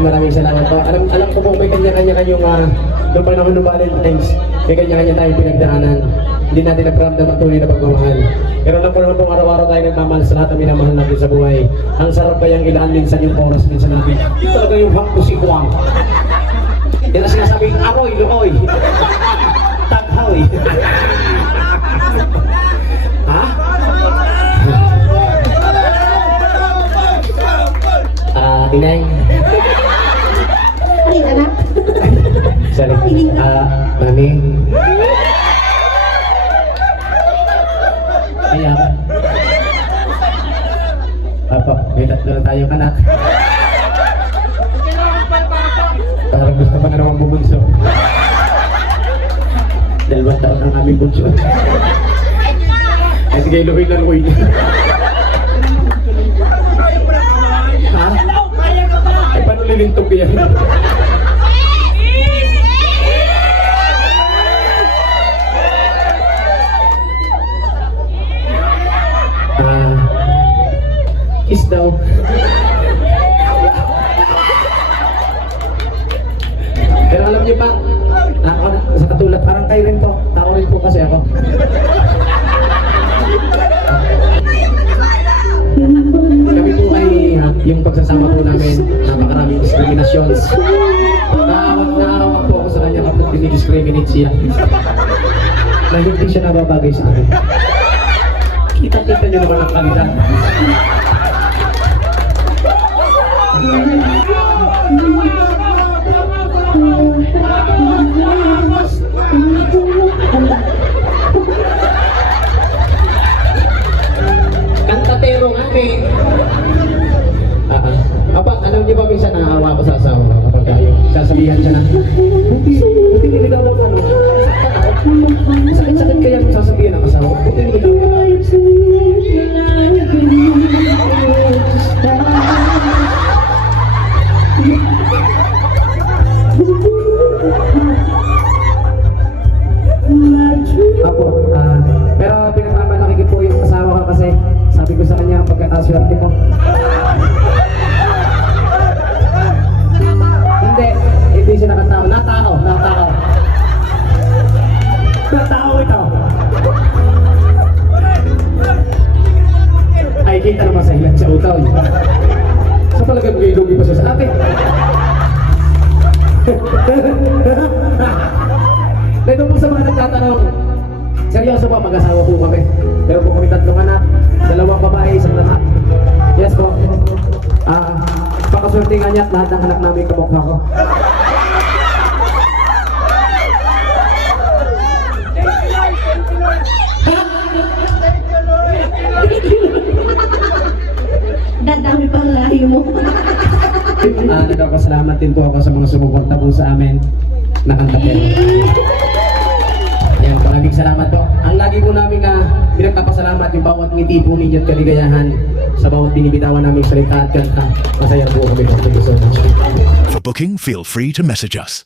maraming salamat po. Alam ko po may kanya-kanya kayong noong panahon ng Valentine's, may kanya-kanya tayong pinagdaanan. Hindi natin nagparamdam ang tunay na pagmamahal. Pero alam ko naman po araw-araw tayo nagmamahal sa lahat ng minamahal natin sa buhay. Ang sarap ba yung ilaan minsan yung oras minsan natin. Ito talaga yung hapos si Kuwang. Yan ang sinasabing ako'y, luoy. Taghaw. Ha? Tineng. Ay, anak. Sorry. Mami. Ayan. Papa, may tatlo na tayong anak. Parang gusto pa na naman bubunso. 2 taon ang aming bunso. Ay, sige, iluhin lang ko yun. Ha? Ay, paano lilintog ko yan? Kiss daw. Pero alam niyo pa, ako na, sa katulad, parang kayo rin po. Tao rin po kasi ako. Kami po ay, yung pagsasama po namin, napakaraming discriminations. Naawak po ako sa kanya kapag dinidiscriminate siya. Na hindi siya nababagay sa akin. Kita-kita niyo naman ang kalidad. Kantatero nga eh. Apa, alam niyo ba minsan naawa ko sa asawa ko kapag tayo sasabihan siya na buti niligaw ako ano. Sakit-sakit kaya kung sasabihan ang asawa ko. Buti niligaw ako. Apo, pero pinagmamalaki po yung asawa ko kasi sabi ko sa kanya pagkakaswerte mo. Hindi siya nakatao. Natao ito. Ay, kita naman sa ilan sa utaw. Sa palagay mo kayo lugi pa siya sa akin. Dito po sa mga nagtatanong, seryoso po, mag-asawa po kami. Pero po kami 3 anak, 2 babae, 1 anak. Yes po. Pakaswerte nga niya at lahat ng anak namin kamukha ko. Dadami pang lahi mo. Nagpapasalamat din po ako sa mga sumuporta po sa amin na kantapero. Yan, maraming salamat po. Ang lagi po namin pinagpapasalamat yung bawat ngiti po ninyo at kaligayahan sa bawat binibitawan naming salita at kanta. Masaya po kami po. Thank you so much. For booking, feel free to message us.